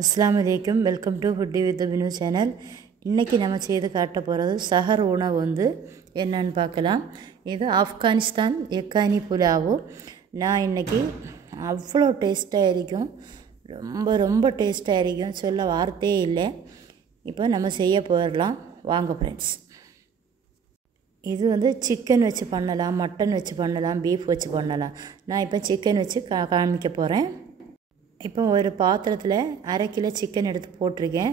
அஸ்ஸலாமு அலைக்கும். Welcome to foodie with Binu channel. இன்றைக்கி நம்ம செய்து காட்ட போகிறது சஹர் உணவு என்னன்னு பார்க்கலாம். இது ஆப்கானிஸ்தான் எக்கானி புலாவு. நான் இன்றைக்கி அவ்வளோ டேஸ்ட்டாக இருக்கும், ரொம்ப ரொம்ப டேஸ்ட்டாக இருக்கும், சொல்ல வார்த்தையே இல்லை. இப்போ நம்ம செய்ய போயிடலாம் வாங்க ஃப்ரெண்ட்ஸ். இது சிக்கன் வச்சு பண்ணலாம், மட்டன் வச்சு பண்ணலாம், பீஃப் வச்சு பண்ணலாம். நான் இப்போ சிக்கன் வச்சு காமிக்க போகிறேன். இப்போ ஒரு பாத்திரத்தில் 1/2 கிலோ சிக்கன் எடுத்து போட்டிருக்கேன்.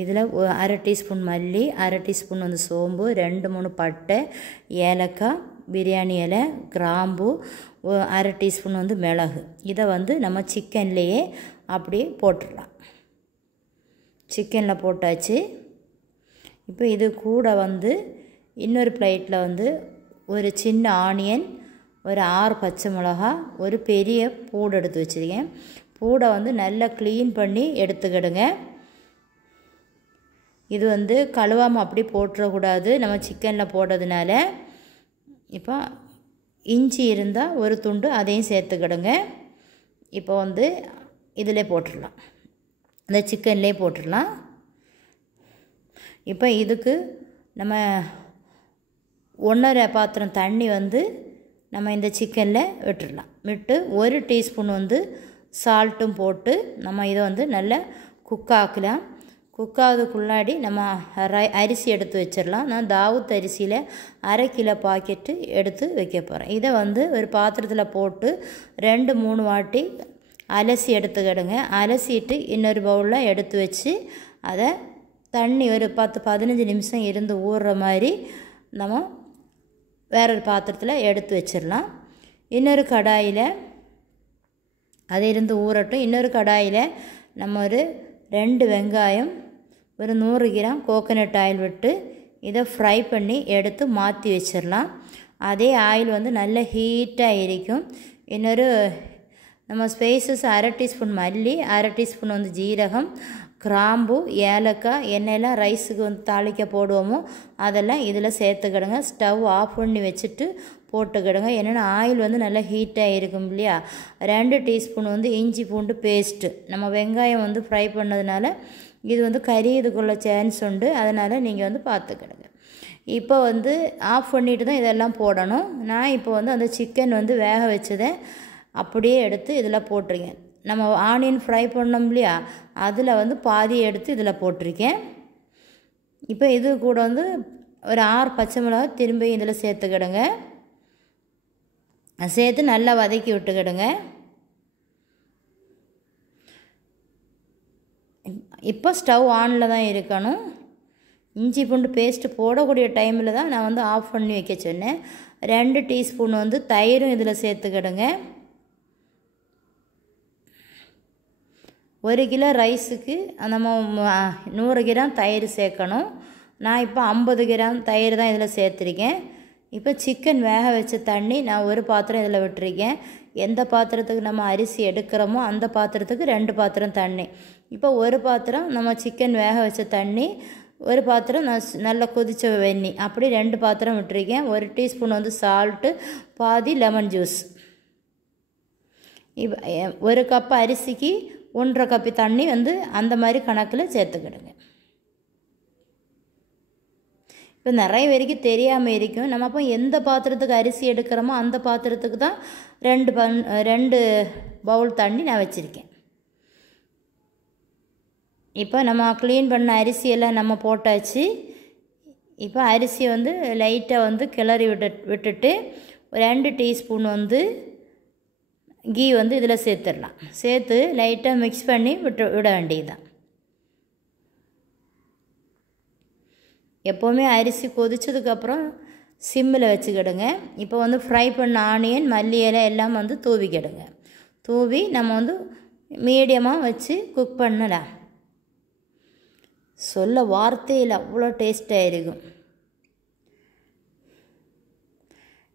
இதில் 1/2 டீஸ்பூன் மல்லி, 1/2 டீஸ்பூன் சோம்பு, 2-3 பட்டை, ஏலக்காய், பிரியாணி இலை, கிராம்பு, 1/2 டீஸ்பூன் மிளகு. இதை நம்ம சிக்கன்லேயே அப்படியே போட்டுடலாம். சிக்கனில் போட்டாச்சு. இப்போ இது கூட இன்னொரு பிளேட்டில் ஒரு சின்ன ஆனியன், ஒரு 6 பச்சை மிளகா, ஒரு பெரிய பூடு எடுத்து வச்சுருக்கேன். பூடை நல்லா க்ளீன் பண்ணி எடுத்துக்கிடுங்க. இது கழுவாமல் அப்படி போட்டுறக்கூடாது, நம்ம சிக்கனில் போடுறதுனால. இப்போ இஞ்சி இருந்தால் ஒரு துண்டு அதையும் சேர்த்துக்கிடுங்க. இப்போ இதில் போட்டுடலாம், இந்த சிக்கன்லேயே போட்டுடலாம். இப்போ இதுக்கு நம்ம 1.5 பாத்திரம் தண்ணி நம்ம இந்த சிக்கனில் விட்டுடலாம். விட்டு 1 டீஸ்பூன் சால்ட்டும் போட்டு நம்ம இதை நல்லா குக் ஆக்கலாம். குக்காகிறதுக்குள்ளாடி நம்ம அரிசி எடுத்து வச்சிடலாம். நான் தாவூத் அரிசியில் 1/2 கிலோ பாக்கெட்டு எடுத்து வைக்க போகிறேன். இதை ஒரு பாத்திரத்தில் போட்டு 2-3 வாட்டி அலசி எடுத்துக்கிடுங்க. அலசிட்டு இன்னொரு பவுலில் எடுத்து வச்சு அதை தண்ணி ஒரு 10-15 நிமிஷம் இருந்து ஊறுற மாதிரி நம்ம வேறொரு பாத்திரத்தில் எடுத்து வச்சிடலாம். இன்னொரு கடாயில் அதை இருந்து ஊறட்டும். இன்னொரு கடாயில் நம்ம ஒரு 2 வெங்காயம், ஒரு 100 கிராம் கோகோனட் ஆயில் விட்டு இதை ஃப்ரை பண்ணி எடுத்து மாற்றி வச்சிடலாம். அதே ஆயில் நல்ல ஹீட்டாக இருக்கும். இன்னொரு நம்ம ஸ்பைசஸ் 1/2 டீஸ்பூன் மல்லி, 1/2 டீஸ்பூன் ஜீரகம், கிராம்பு, ஏலக்காய், எண்ணெயெல்லாம் ரைஸுக்கு தாளிக்க போடுவோமோ அதெல்லாம் இதில் சேர்த்துக்கிடுங்க. ஸ்டவ் ஆஃப் பண்ணி வச்சுட்டு போட்டுக்கிடுங்க. என்னென்னா ஆயில் நல்லா ஹீட்டாக இருக்கும் இல்லையா. 2 டீஸ்பூன் இஞ்சி பூண்டு பேஸ்ட்டு. நம்ம வெங்காயம் ஃப்ரை பண்ணதுனால இது கறியதுக்குள்ள சான்ஸ் உண்டு, அதனால் நீங்கள் பார்த்துக்கிடுங்க. இப்போ ஆஃப் பண்ணிட்டு தான் இதெல்லாம் போடணும். நான் இப்போ அந்த சிக்கன் வேக வச்சதை அப்படியே எடுத்து இதில் போட்டிருக்கேன். நம்ம ஆனியன் ஃப்ரை பண்ணோம் இல்லையா, அதில் பாதி எடுத்து இதில் போட்டிருக்கேன். இப்போ இது கூட ஒரு 6 பச்சை மிளகா திரும்பி இதில் சேர்த்துக்கிடுங்க. சேர்த்து நல்லா வதக்கி விட்டுக்கிடுங்க. இப்போ ஸ்டவ் ஆனில் தான் இருக்கணும். இஞ்சி பூண்டு பேஸ்ட்டு போடக்கூடிய டைமில் தான் நான் ஆஃப் பண்ணி வைக்க சொன்னேன். 2 டீஸ்பூன் தயிரும் இதில் சேர்த்துக்கிடுங்க. 1 கிலோ ரைஸுக்கு நம்ம 100 கிராம் தயிர் சேர்க்கணும். நான் இப்போ 50 கிராம் தயிர் தான் இதில் சேர்த்துருக்கேன். இப்போ சிக்கன் வேக வச்ச தண்ணி நான் ஒரு பாத்திரம் இதில் விட்டுருக்கேன். எந்த பாத்திரத்துக்கு நம்ம அரிசி எடுக்கிறோமோ அந்த பாத்திரத்துக்கு 2 பாத்திரம் தண்ணி. இப்போ ஒரு பாத்திரம் நம்ம சிக்கன் வேக வச்ச தண்ணி, ஒரு பாத்திரம் நல்லா கொதித்த வெந்நி, அப்படி 2 பாத்திரம் விட்டுருக்கேன். 1 டீஸ்பூன் சால்ட்டு, பாதி லெமன் ஜூஸ். இப்போ 1 கப் அரிசிக்கு 1.5 கப்பு தண்ணி அந்த மாதிரி கணக்கில் சேர்த்துக்கிடுங்க. இப்போ நிறைய பேருக்கு தெரியாமல் இருக்கும். நம்ம அப்போ எந்த பாத்திரத்துக்கு அரிசி எடுக்கிறோமோ அந்த பாத்திரத்துக்கு தான் 2 பவுல் தண்ணி நான் வச்சுருக்கேன். இப்போ நம்ம க்ளீன் பண்ண அரிசியெல்லாம் நம்ம போட்டாச்சு. இப்போ அரிசியை லைட்டாக கிளறி விட்டுட்டு 2 டீஸ்பூன் கீ இதில் சேர்த்துடலாம். சேர்த்து லைட்டாக மிக்ஸ் பண்ணி விட வேண்டியதுதான். எப்போவுமே அரிசி கொதிச்சதுக்கப்புறம் சிம்மில் வச்சுக்கிடுங்க. இப்போ ஃப்ரை பண்ண ஆனியன், மல்லி இலை எல்லாம் தூவிக்கிடுங்க. தூவி நம்ம மீடியமாக வச்சு குக் பண்ணலாம். சொல்ல வார்த்தையில் அவ்வளோ டேஸ்ட்டாக இருக்கும்.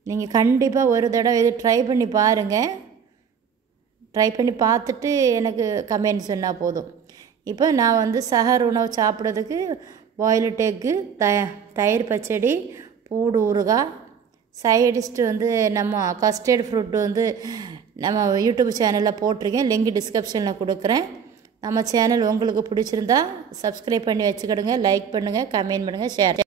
நீங்கள் கண்டிப்பாக ஒரு தடவை இது ட்ரை பண்ணி பாருங்கள். ட்ரை பண்ணி பார்த்துட்டு எனக்கு கமெண்ட் சொன்னால் போதும். இப்போ நான் சஹர் உணவு சாப்பிட்றதுக்கு பாயில்டு எக்கு, தயிர் பச்சடி, பூடு ஊறுகாய், சைடிஷ்ட்டு நம்ம கஸ்டர்ட் ஃப்ரூட்டு நம்ம யூடியூப் சேனலில் போட்டிருக்கேன். லிங்க் டிஸ்கிரிப்ஷனில் கொடுக்குறேன். நம்ம சேனல் உங்களுக்கு பிடிச்சிருந்தா சப்ஸ்கிரைப் பண்ணி வச்சுக்கிடுங்க, லைக் பண்ணுங்கள், கமெண்ட் பண்ணுங்கள், ஷேர்